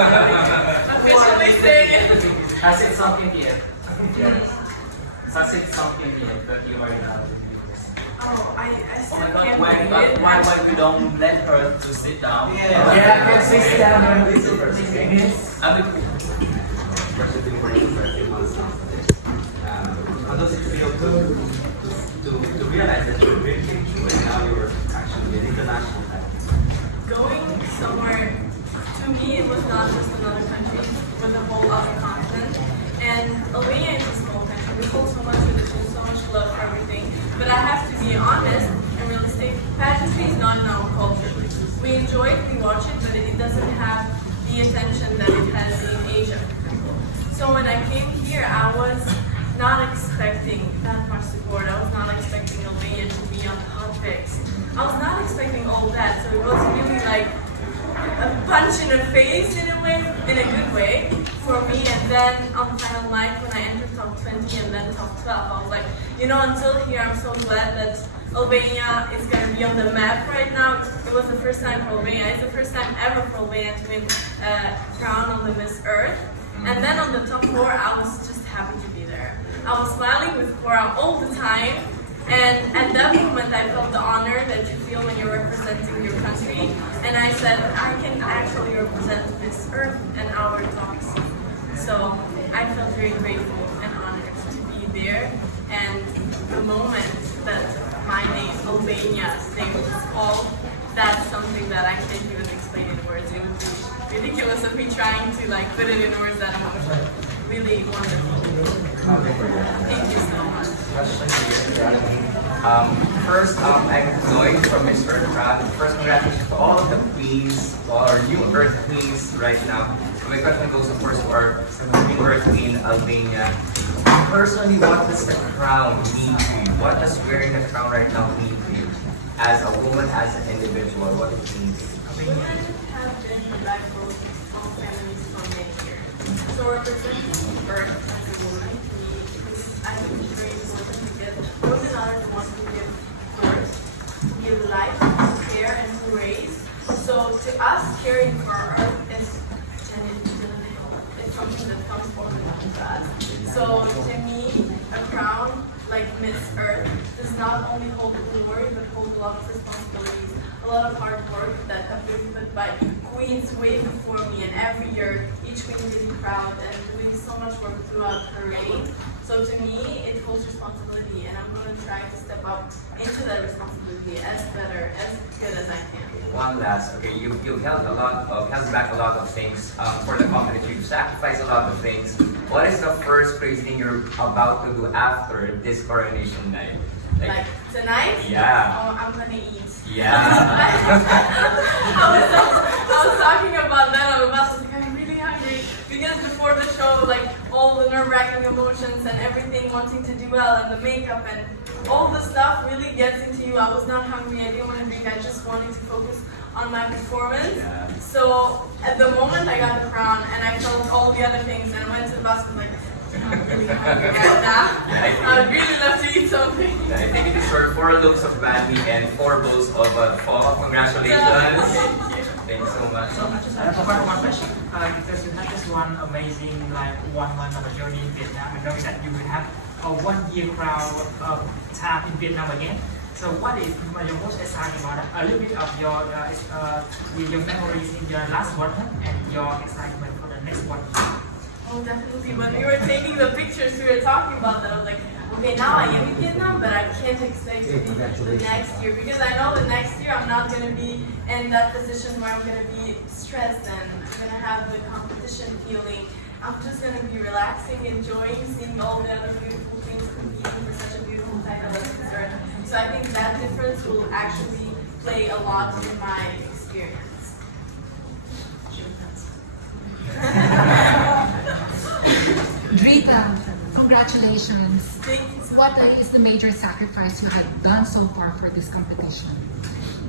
Officially say it. Has it sunk in yet? Has it sunk in yet that you are now? Oh, I still Oh my God, can't why believe it. we don't let her to sit down? Yeah, can sit down. I mean, How does it feel to realize that you're breaking through and now you're actually an international talent? Going somewhere, to me, it was not just another country, but the whole other continent. And Albania is a small country. We hold so much tradition, so much love for everything. But I have to be honest, in real estate, pageantry is not in our culture. We enjoy it, we watch it, but it doesn't have the attention that it has in Asia, for example. So when I came here, I was not expecting that much support. I was not expecting Albania to be on the hot picks. I was not expecting all that. So it was really like a punch in the face in a way, in a good way for me. And then on the final night when I entered top 20 and then top 12, I was like, you know, until here I'm so glad that Albania is going to be on the map right now. It was the first time for Albania. It's the first time ever for Albania to win a crown on the Miss Earth. And then on the top 4, I was just happy to be there. I was smiling with Cora all the time. And at that moment, I felt the honor that you feel when you're representing your country. And I said, I can actually represent this earth and our talks. So I felt very grateful and honored to be there. And the moment that my name, Albania's name, was called, that's something that I can't even explain in words. It would be ridiculous of me trying to like put it in words that emotion. Really wonderful. Thank you so much. First, I'm Ngoc from Miss Earth Craft. First, congratulations to all of the queens, all our new Earth queens right now. My question goes, of course, to our new Earth queen, Albania. Personally, what does the crown mean to you? What does wearing the crown right now mean to you? As a woman, as an individual, what does it mean to you? Women have been the backbone of all families for many years. So representing Earth as a woman, to me, is I think it's very important to get women are the ones who give birth, to give life, to care, and to raise. So to us, caring for our Earth is something that comes from to us. So to me, a crown like Miss Earth does not only hold glory, but holds a lot of responsibilities, a lot of hard work that have been put by queens way before me. And every year, each queen is really proud and doing so much work throughout her reign. So to me, it holds responsibility, and I'm going to try to step up into that responsibility as better, as good as I can. One last, okay, you've held back a lot of things for the company. You've sacrificed a lot of things. What is the first crazy thing you're about to do after this coronation night? Like tonight? Yeah. Oh, I'm gonna eat. Yeah. I was talking about that. I was like, I'm really hungry because before the show, like all the nerve-wracking emotions and everything, wanting to do well, and the makeup and all the stuff really gets into you. I was not hungry. I didn't want to drink. I just wanted to focus on my performance. Yeah. So at the moment I got the crown and I felt all the other things, and I went to the bus and like, I'm really hungry right now. I would really love to eat something. I think it deserves 4 looks of Bambi and 4 bowls of Phuc. Congratulations. Thank you. Thank you so much. So I just have one question. Because you have this one amazing, like 1 month of a journey in Vietnam, and knowing that you will have a 1-year crown time in Vietnam again. So what is your most exciting about a little bit of your memories in your last one and your excitement for the next one? Oh, definitely. When we were taking the pictures, we were talking about that. I was like, okay, now I am in Vietnam, but I can't expect to be the next year because I know the next year I'm not going to be in that position where I'm going to be stressed and I'm going to have the competition feeling. I'm just going to be relaxing, enjoying, seeing all the other beautiful things competing for such a beautiful title as Miss Earth. So I think that difference will actually play a lot in my experience. Drita, congratulations. Thank you so What is the major sacrifice you have done so far for this competition?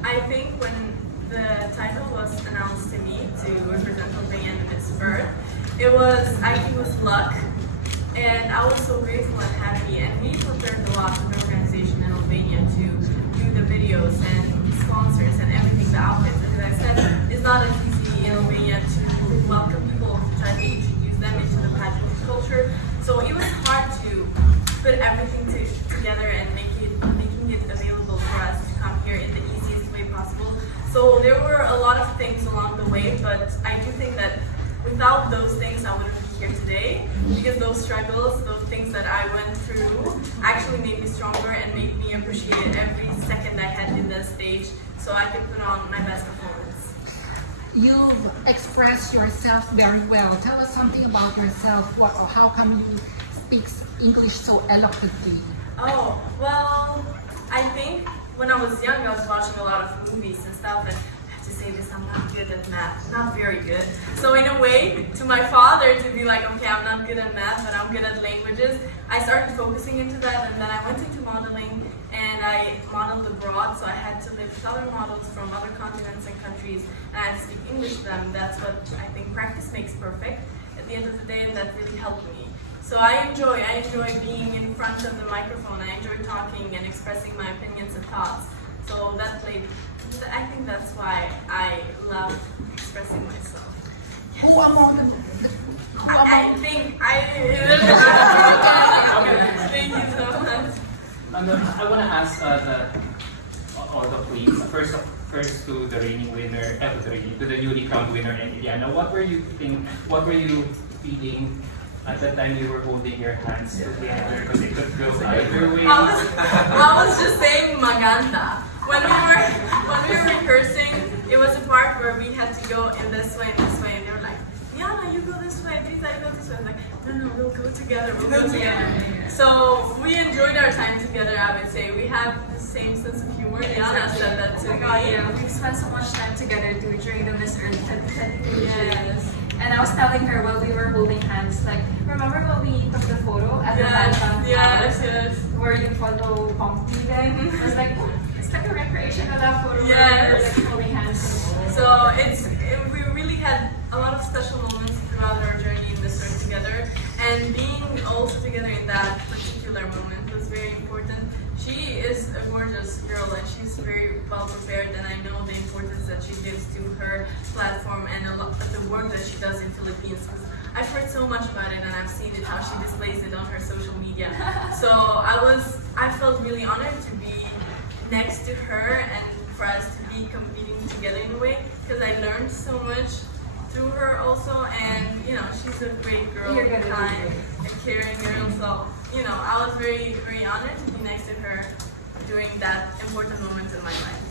I think when the title was announced to me to represent Albania in Miss Earth, it was luck, and I was so grateful and happy. And we prepared a lot of the organization in Albania to do the videos and sponsors and everything, the outfits. As I said, it's not as easy in Albania to welcome without those things, I wouldn't be here today, because those struggles, those things that I went through actually made me stronger and made me appreciate every second I had in that stage so I could put on my best performance. You've expressed yourself very well. Tell us something about yourself. What or how come you speak English so eloquently? Oh, well, I think when I was young, I was watching a lot of movies and stuff, and I have to say this, I'm not good at math, not very good. So in a way, to my father to be like, okay, I'm not good at math, but I'm good at languages, I started focusing into that, and then I went into modeling, and I modeled abroad, so I had to live with other models from other continents and countries, and I had to speak English to them. That's what I think practice makes perfect at the end of the day, and that really helped me. So I enjoy being in front of the microphone. I enjoy talking and expressing my opinions and thoughts. So that played, I think that's why I love expressing myself. Who among the I think thank you so much. I want to ask all the queens, first to the reigning winner, to the newly crowned winner, and Yllana. What were you feeling at the time you were holding your hands together? Because it could go either way. I was just saying maganda. When we were rehearsing, it was a part where we had to go in this way, and they were like, Yllana, you go this way, Drita, you go this way. I was like, no, we'll go together, So we enjoyed our time together, I would say. We have the same sense of humor. Yllana said that too. Oh my god, yeah, we've spent so much time together too during the Miss Earth presentation. Yes. And I was telling her while we were holding hands, like, remember when we took the photo at the Thailand Yes. where you follow Humpty then? I was like, it's like a recreation of that photo where we were like holding hands. So we really had a lot of special moments throughout our journey in this earth together, and being also together in that particular moment was very important. She is a gorgeous girl, and she's very well prepared, and I know the importance that she gives to her platform and a lot of the work that she does in Philippines. I've heard so much about it, and I've seen it, how she displays it on her social media. So I felt really honored to be next to her and for us to be competing together in a way, because I learned so much through her also, and she's a great girl, kind and caring girl. So I was very, very honored to be next to her during that important moment in my life.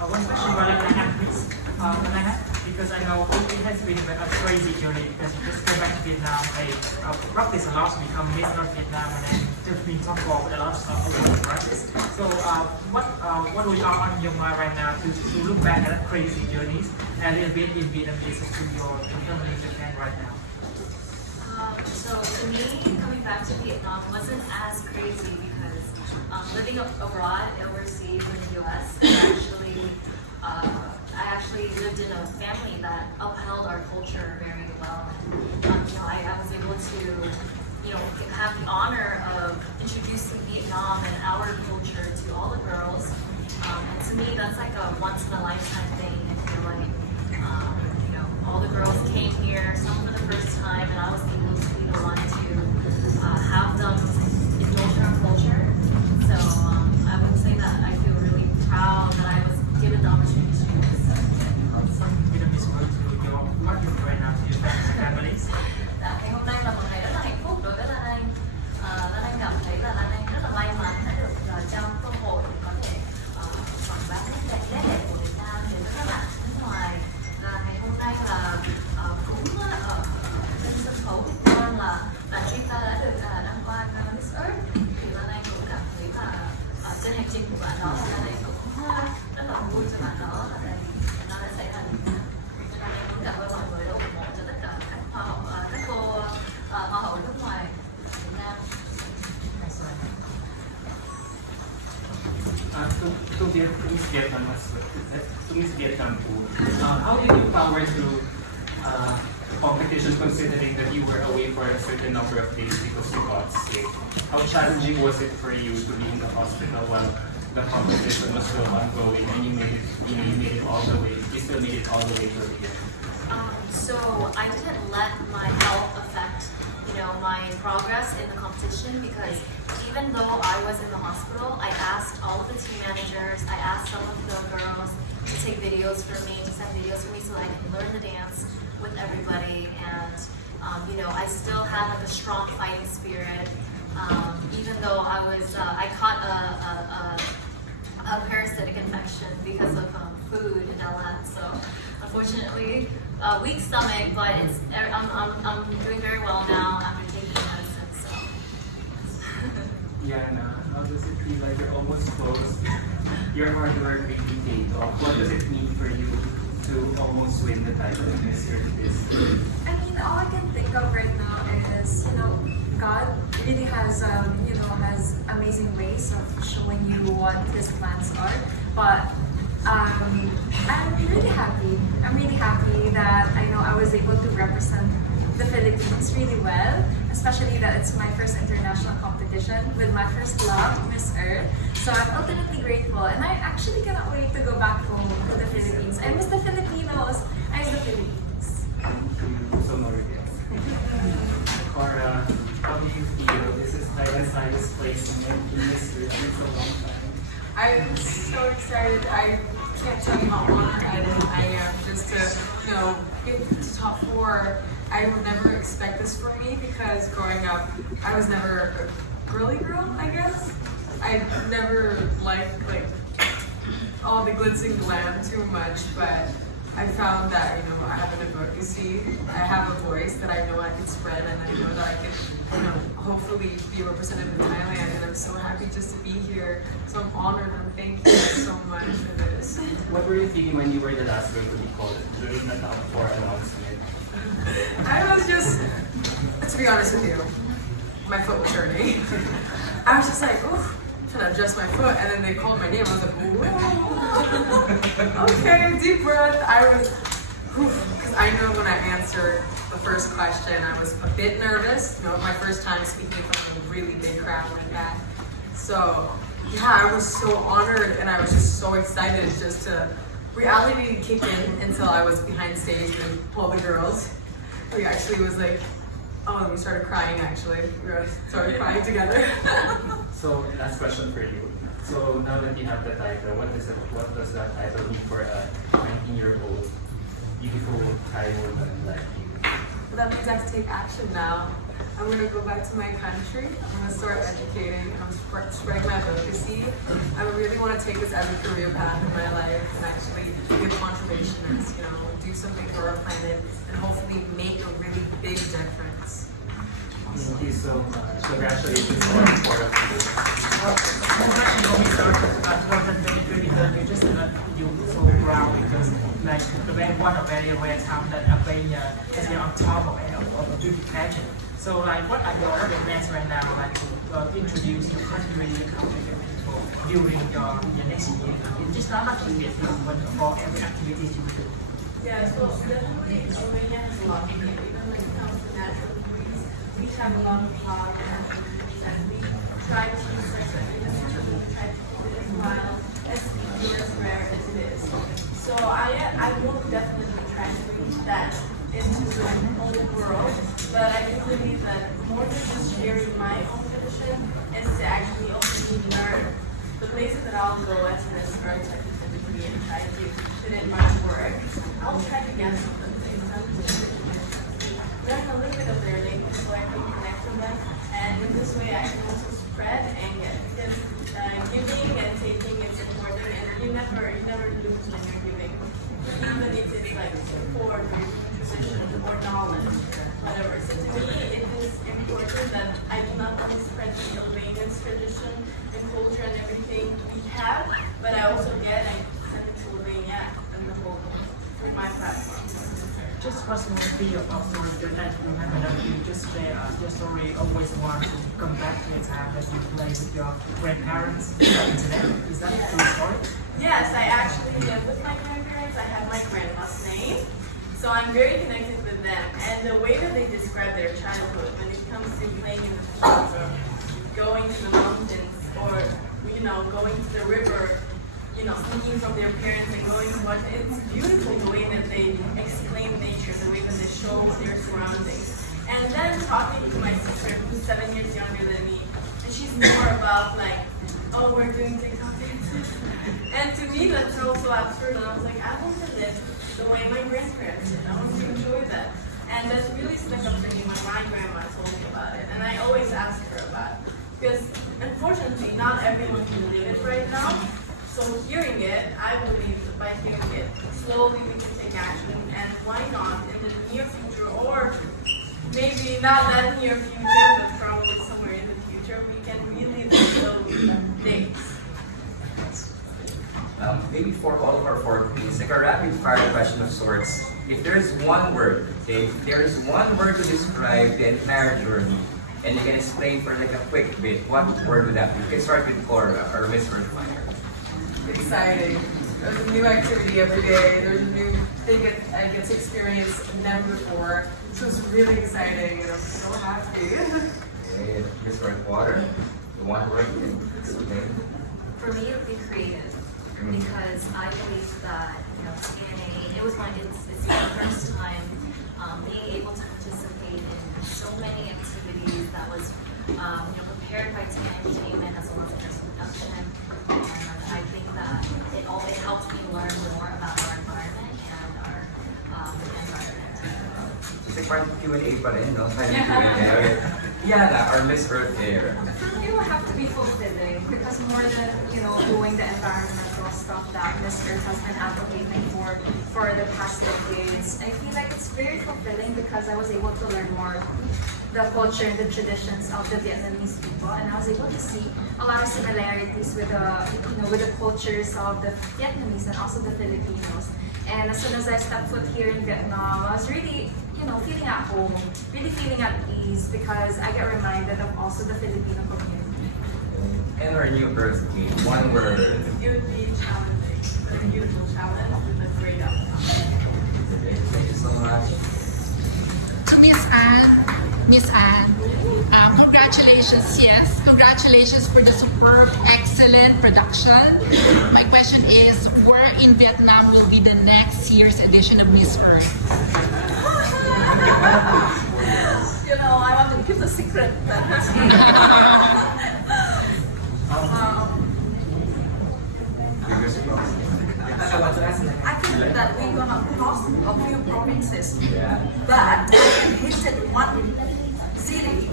One question Yllana, because I know it has been a crazy journey, because you just came back to Vietnam, practice allows me to become Miss North Vietnam, and then just been top for a lot of practice. So what we are on your mind right now to look back at that crazy journeys and a little bit in Vietnamese to your family in Japan right now? So to me, coming back to Vietnam wasn't as crazy because living abroad overseas in the US, I actually lived in a family that upheld our culture very well. I was able to have the honor of introducing Vietnam and our culture to all the girls. And to me, that's like a once in a lifetime thing. I feel like all the girls came here, some for the first time, and I was able to be the one to have them indulge in our culture. So I would say that I feel really proud that I was given the opportunity to do this. Some Vietnamese words to your partner right now to your families. Ngày hôm nay là một ngày rất là hạnh phúc đối với Lan Anh. Lan Anh cảm thấy là Lan Anh rất là may mắn đã được trao cơ hội để có thể quảng bá nét đẹp của Việt Nam đến với các bạn nước ngoài. Và ngày hôm nay là cũng ở trên sân khấu Việt Nam là Drita đã được đăng quang Miss Earth, thì Lan Anh cũng cảm thấy là trên hành trình của bạn đó là Lan Anh cũng rất là vui cho bạn đó là nó đã xảy ra. Cảm ơn mọi người đã ủng hộ cho tất cả các cô hoa hậu nước ngoài Việt Nam. To Miss Vietnam food, how did you power through competition, considering that you were away for a certain number of days because you got sick? How challenging was it for you to be in the hospital while the competition was still ongoing, and you made it all the way? You still made it all the way to here. So I didn't let my health affect, my progress in the competition, because even though I was in the hospital, I asked all of the team managers, I asked some of the girls to take videos for me, to send videos for me so that I can learn the dance. with everybody, and you know, I still had like a strong fighting spirit. Even though I caught a parasitic infection because of food in Yllana, so unfortunately, weak stomach, but I'm doing very well now after taking medicine. So. Yllana, how does it feel like you're almost close? Your hard work really paid off. What does it mean for you to almost win the title of Miss Earth? I mean, all I can think of right now is, you know, God really has, you know, has amazing ways of showing you what His plans are. But I'm really happy. I'm really happy that I know I was able to represent the Philippines really well, especially that it's my first international competition with my first love, Miss Earth. So I'm ultimately grateful, and I actually cannot wait to go back home to the Philippines. I miss the Filipinos. I miss the Philippines. So no regrets. Cora, how do you feel? This is Thailand's highest placement in Miss Earth in so long time. I'm so excited. I can't tell you how honored I am just to, you know, get to top 4. I would never expect this for me because growing up, I was never a girly girl, I guess. I never liked like all the glitz and glam too much, but I found that, you know, I have an advocacy, I have a voice that I know I can spread, and I know that I can, you know, hopefully be represented in Thailand, and I'm so happy just to be here. So I'm honored, and thank you so much for this. What were you thinking when you were the last girl to be called during the top 4 announcement? I was just, to be honest with you, my foot was hurting. I was just like, oof, trying to adjust my foot, and then they called my name. I was like, whoa. Okay, deep breath. I was, because I know when I answered the first question, I was a bit nervous. You know, my first time speaking in front of a really big crowd like that. So, yeah, I was so honored, and I was just so excited just to, reality didn't kick in until I was behind stage with all the girls. We actually was like, oh, we started crying actually. We started crying together. So, last question for you. So, now that you have the title, what does that title mean for a 19-year-old beautiful Thai woman like you? But that means I have to take action now. I'm going to go back to my country. I'm going to start educating. I'm spreading my advocacy. I really want to take this as a career path in my life and actually be a conservationist, you know, do something for our planet and hopefully make a really big difference. Thank you so much. Congratulations on the support of you. You just you're so proud because like one of very rare time that Albania is on top of a beauty pageant. So like what are your other plans right now, like to introduce your country, your country to people during your next year? It's just not much in Vietnam, but for every activity you do. Yeah, so definitely Albania has a lot to give, even when it comes to natural beauties. We have a lot of natural beauties, and we try to research that industry, we try to keep it as wild, as pure, as rare as it is. So I will definitely try to reach that into the whole world, but I do believe that more than just sharing my own tradition is to actually also learn the places that I'll go as Miss Earth typically and try to fit in my work. I'll try to get some of the things learn a little bit of their language so I can connect with them, and in this way I can also spread and get, because giving and taking is important, and you never lose when you're giving, even if it's like support or position or knowledge, whatever. So to me, it is important that I do not only spread the Albanian tradition and culture and everything we have, but I also get and send it to Albania and the whole through my platform. Just personally be your story that you remember that you just share your story. Always want to come back to a time that you played with your grandparents on the internet. Is that a true story? Yes, I actually live with my grandparents. I have my grandma's name. So I'm very connected with them. And the way that they describe their childhood when it comes to playing in the fields or going to the mountains or, you know, going to the river, you know, sneaking from their parents and going to watch. It's beautiful the way that they explain nature, the way that they show their surroundings. And then talking to my sister, who's 7 years younger than me, and she's more about like, oh, we're doing TikTok dances. And to me, that's also absurd. And I was like, I want to live the way my grandparents did. I want to enjoy that. And that really stuck up to me when my grandma told me about it. And I always ask her about it. Because unfortunately, not everyone can live it right now. So hearing it, I believe that by hearing it, slowly we can take action. And why not in the near future, or maybe not that near future, but probably somewhere in the future, we can relive those days. Maybe for all of our four queens, like a rapid fire question of sorts. If there's one word, okay, if there's one word to describe the entire journey, and you can explain for like a quick bit, what word would that be? You can start with Cora or Miss Earthfire. Exciting. There's a new activity every day. There's a new thing that I get to experience never before. So it's really exciting and I'm so happy. Okay, Miss Earthwater, the one word you can explain. For me, it would be creative, because I believe that TNA. It's the first time being able to participate in so many activities that was prepared by TNA Entertainment as well as there's production. And I think that it helps me learn more about our environment and our environment. It's like part of Q&A pa rin, no? Yllana, our Miss Earth there. For me, it will have to be fulfilling because more than doing the environmental stuff that Miss Earth has been advocating for the past decades, I feel like it's very fulfilling because I was able to learn more the culture and the traditions of the Vietnamese people, and I was able to see a lot of similarities with the cultures of the Vietnamese and also the Filipinos. And as soon as I stepped foot here in Vietnam, I was really feeling at home, really feeling at ease because I get reminded of also the Filipino community. And our new Earth Queen, one word. It would be challenging, a beautiful challenge with a great outcome. Thank you so much. Miss Anne, congratulations, yes. Congratulations for the superb, excellent production. My question is, where in Vietnam will be the next year's edition of Miss Earth? I want to keep the secret. I think that we're gonna cross a few provinces, but I visited one city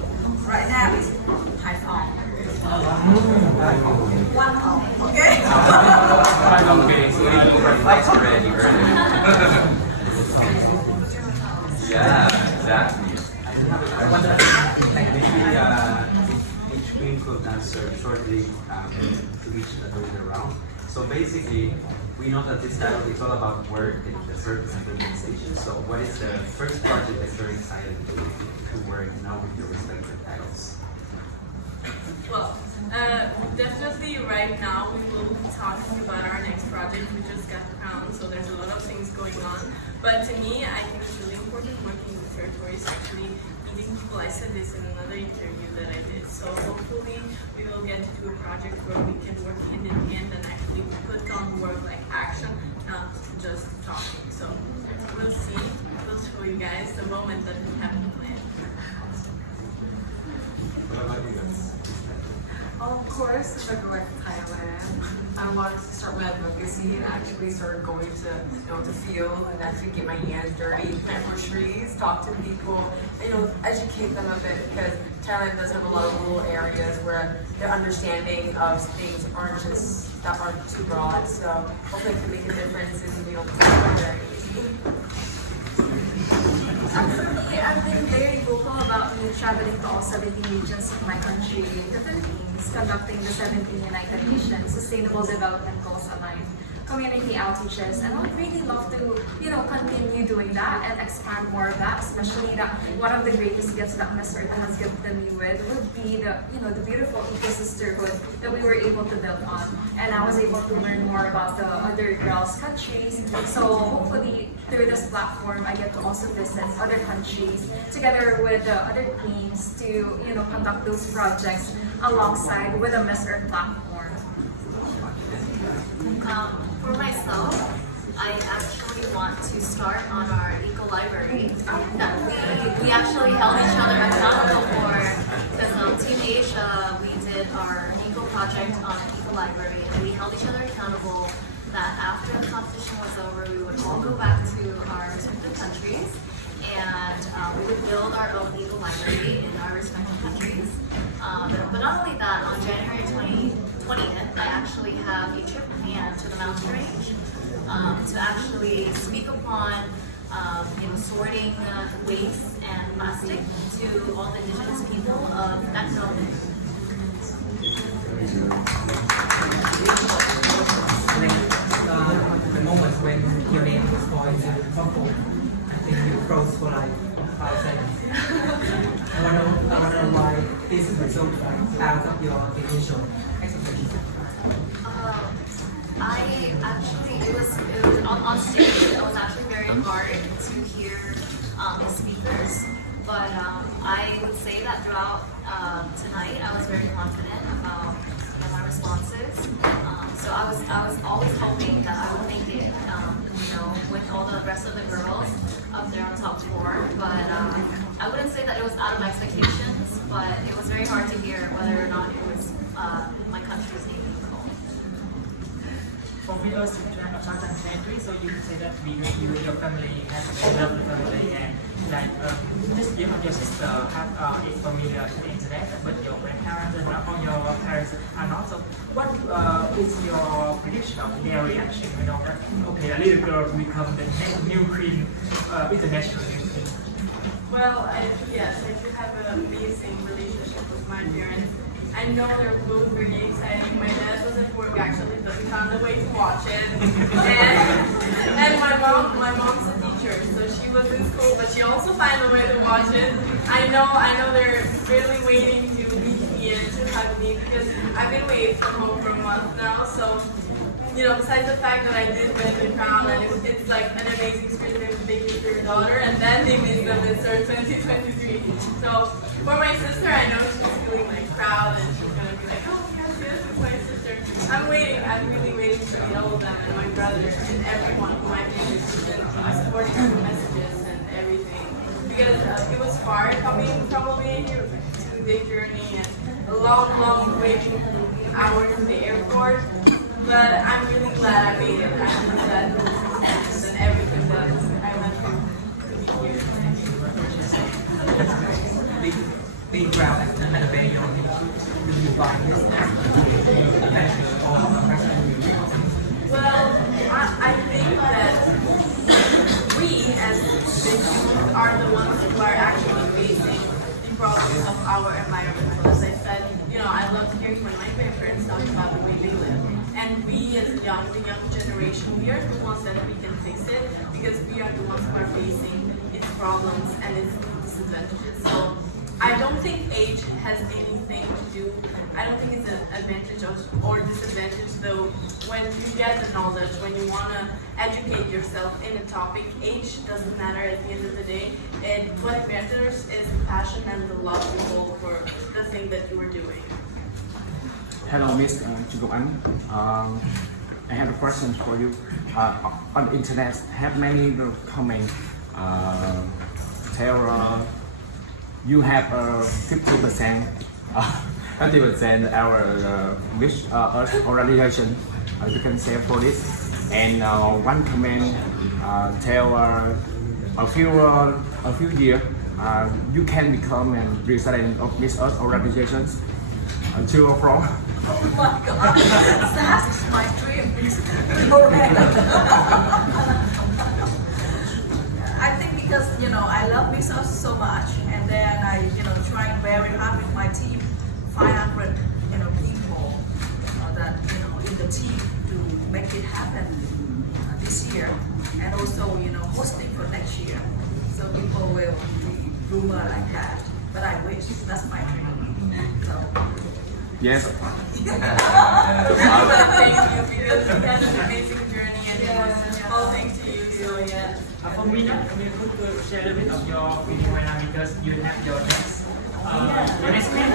right now is Haiphong. One home, okay? Okay, so we need to book our flights already early. Yeah, exactly. Maybe each queen could answer shortly to each other round. So basically, we know that this title is all about work and the service and organization. So what is the first project that you're excited to work now with your respective titles? Well, definitely right now we will be talking about our next project. We just got crowned, so there's a lot of things going on. But to me, I think it's really important working with territories, actually meeting people. I said this in another interview that I did. So hopefully we will get to do a project where we can work hand in hand and actually put on work like action, not just talking. So we'll see. We'll show you guys the moment that we have planned. What about you guys? Of course, if I go back to Thailand, I wanted to start my advocacy and actually start going to the field and actually get my hands dirty, plant more trees, talk to people, educate them a bit because Thailand does have a lot of rural areas where their understanding of things aren't too broad. So hopefully it can make a difference in their For me, I've been very vocal about me traveling to all 17 regions of my country, the Philippines, conducting the 17 United Nations Sustainable Development Goals aligned community outreaches, and I would really love to, continue doing that and expand more of that, especially that one of the greatest gifts that Miss Earth has gifted me with would be the beautiful ecosisterhood that we were able to build on. And I was able to learn more about the other girls' countries. So hopefully through this platform, I get to also visit other countries together with the other queens to, conduct those projects alongside with a Miss Earth platform. For myself, I actually want to start on our eco library that we actually held each other accountable for. Because Team Asia, we did our eco project on eco library, and we held each other accountable that after the competition was over, we would all go back to our respective countries and we would build our own legal library in our respective countries. But not only that, on January 20th, I actually have a trip planned to the mountain range to actually speak upon sorting waste and plastic to all the indigenous people of that zone. The moment when your name was going to the topple, I think you froze for like 5 seconds. I wonder why this result out of your initial expectations. I actually, it was on stage, it was actually very hard to hear the speakers, but I would say that throughout tonight, I was very confident about my responses. So I was always hoping that I would make it, with all the rest of the girls up there on top 4. But I wouldn't say that it was out of expectations, but it was very hard to hear whether or not it was my country's name being called. For viewers to track a certain country, so you can say that you and your family have a lovely family, and like just you and your sister have is familiar to the internet, but your grandparents and all your parents are not. So what is your prediction of their reaction? You know that okay, a little girl will become the next new queen, international new queen. Well, yes, I do have an amazing relationship with my parents. I know they're both really exciting. My dad was at work actually, but he found a way to watch it. And my mom's a teacher, so she was in school, but she also found a way to watch it. I know they're really waiting to meet me and to hug me because I've been away from home for a month now. So, besides the fact that I did win the crown, and it's like an amazing experience to take me to your daughter, and then they meet them in 2023. So for my sister, I know she's feeling like proud, and she's gonna be like, oh yes, this is my sister. I'm really waiting to meet all of them, and my brother, and everyone who I've been supporting the messages and everything. Because it was far coming from Albania to the journey, and a long waiting hours in the airport. But I'm really glad I made it. I'm really glad it was and everything that I went through to be here. Being proud as an Albanian, do you find this advantage or Well, I think that we as the youth are the ones who are actually facing the problems of our environment. So as I said, I love hearing when my grandparents talk about the way they live. And we as the young generation, we are the ones that we can fix it because we are the ones who are facing its problems and its disadvantages. So I don't think age has anything to do, I don't think it's an advantage or disadvantage, though when you get the knowledge, when you want to educate yourself in a topic, age doesn't matter at the end of the day. And what matters is the passion and the love you hold for the thing that you are doing. Hello, Miss Ngoc. I have a question for you. On the internet, have many comments tell you have 50%, 20% our wish Earth organization. You can say for this. And one comment tell a few years you can become a president of Miss Earth organizations. To or from? Oh my God, that's my dream. I think because I love Miss Earth so much, and then I trying very hard with my team, 500 people that in the team to make it happen this year, and also hosting for next year. So people will be rumor like that, but I wish that's my dream. So. Yes. Thank you, because you had an amazing journey and it was all thanks to you, so yeah. For Mina, we could share a bit of your feeling right now because you have your next queen.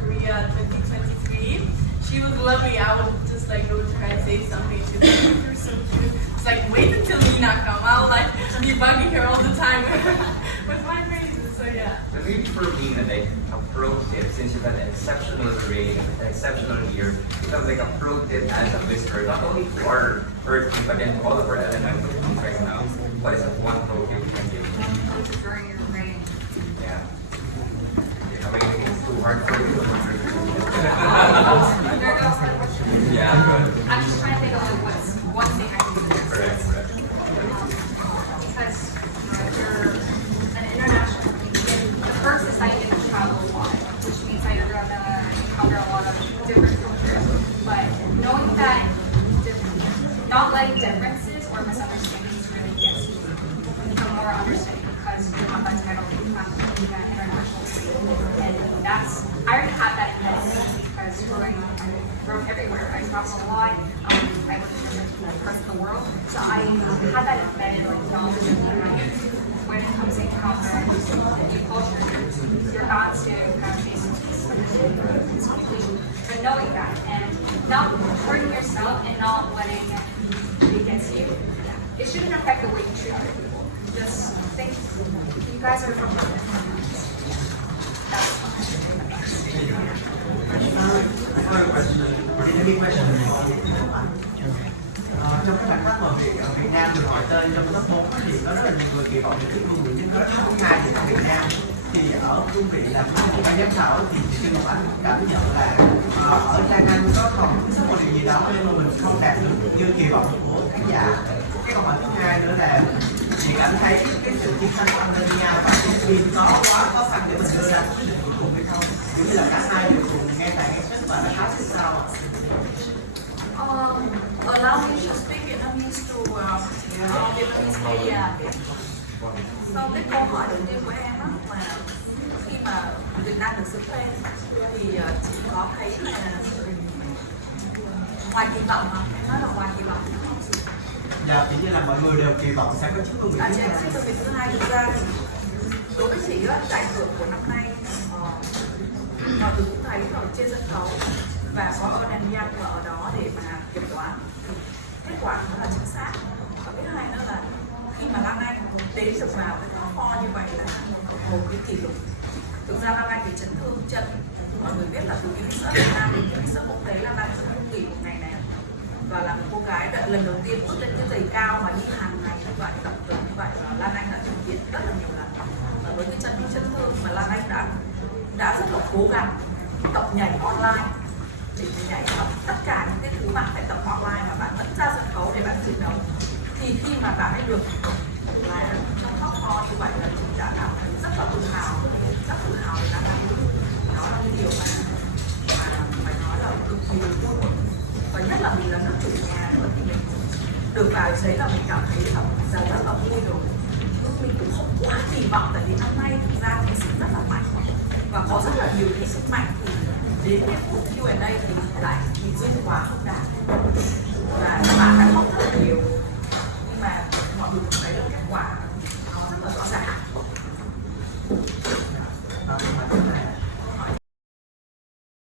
Korea 2023. She was lovely. I would just go to her and say something. She's like, you're so cute. It's like, wait until Mina comes. I'll be bugging her all the time with my phrases. So yeah. Maybe for Mina, a pro tip, since you've had an exceptional reign, an exceptional year. You have like uploaded as a whisper, not only to our earth, but then all of our elemental beings right now. What is that one quote you can give? During your reign. Yeah. You know, making things too hard for you. Yeah, good. I'm just trying to think of like what's one thing I can do. Correct. Because you're an international team. The first is that you get to travel a lot, which means that you're going to encounter a lot of different cultures. But knowing that not letting differences or misunderstandings really gets you become more understanding because you have that title, you have to be that international team. And that's, I already had that in my head because growing up, I grew up everywhere. I traveled a lot. I went to different parts of the world. So I had that embedded like knowledge of when it comes to encountering new cultures, you're bound to kind of face misunderstandings, but knowing that and not hurting yourself and not letting it get to you, it shouldn't affect the way you treat other people. Just think, you guys are from different countries. That's what I should think about. I have a question. Any question? Trong các bạn khác ở Việt Nam được hỏi tên trong top 4 thì có rất là nhiều người kỳ vọng những cái cương vị nhưng có rất là không ai ở Việt Nam. Thì ở cương vị là một ban giám khảo thì Trương Ngọc Anh cảm nhận là ở Lan Anh có còn thiếu một điều gì đó nhưng mà mình không đạt được như kỳ vọng của khán giả. Cái câu hỏi thứ hai nữa là chị cảm thấy cái sự chiến thắng của Albania và cái phim có quá khó khăn để mình đưa ra quyết định cuối cùng hay không? Giống như là cả hai đều cùng nghe tại nghe sách và nó thì sao ạ? Allow me to speak Vietnamese to Vietnamese media. Sau cái câu hỏi đầu tiên của em á, là khi mà Việt Nam được xếp lên thì chị có thấy là ngoài kỳ vọng hả? Em nói là ngoài kỳ vọng đúng không chị? Dạ, chỉ như là mọi người đều kỳ vọng sẽ có chiếc cương vị chị em xin cương vị thứ hai. Thực ra thì đối với chị á, giải thưởng của năm nay mọi người cũng thấy ở trên sân khấu và có ơn anh Giang ở đó để mà kiểm toán kết quả nó là chính xác. Và cái hai nữa là khi mà Lan Anh đến được vào cái top 4 như vậy là một cái kỷ lục. Thực ra Lan Anh bị chấn thương chân, mọi người biết là từ Guinness Việt Nam đến Guinness quốc tế Lan Anh sẽ không nghỉ một ngày nào, và là một cô gái đã lần đầu tiên bước lên cái giày cao mà đi hàng ngày như vậy, tập luyện như vậy, và Lan Anh đã thực hiện rất là nhiều lần. Và với cái chân bị chấn thương mà Lan Anh đã rất là cố gắng tập nhảy online để nhảy tập tất cả những cái thứ bạn phải tập online mà bạn vẫn ra sân khấu để bạn chiến đấu. Thì khi mà bạn ấy được là trong top 4 như vậy là chị đã cảm thấy rất là tự hào về Lan Anh. Đó là cái điều mà phải nói là cực kỳ vui mừng, và nhất là mình là nước chủ nhà nữa thì mình được vào đấy là mình cảm thấy là rất là vui rồi. Mình cũng không quá kỳ vọng, tại vì năm nay thực ra thì sự rất là mạnh và có rất là nhiều cái sức mạnh, thì đến cái phút Q&A thì lại bị dư quá không đạt, và các bạn đã khóc rất là nhiều.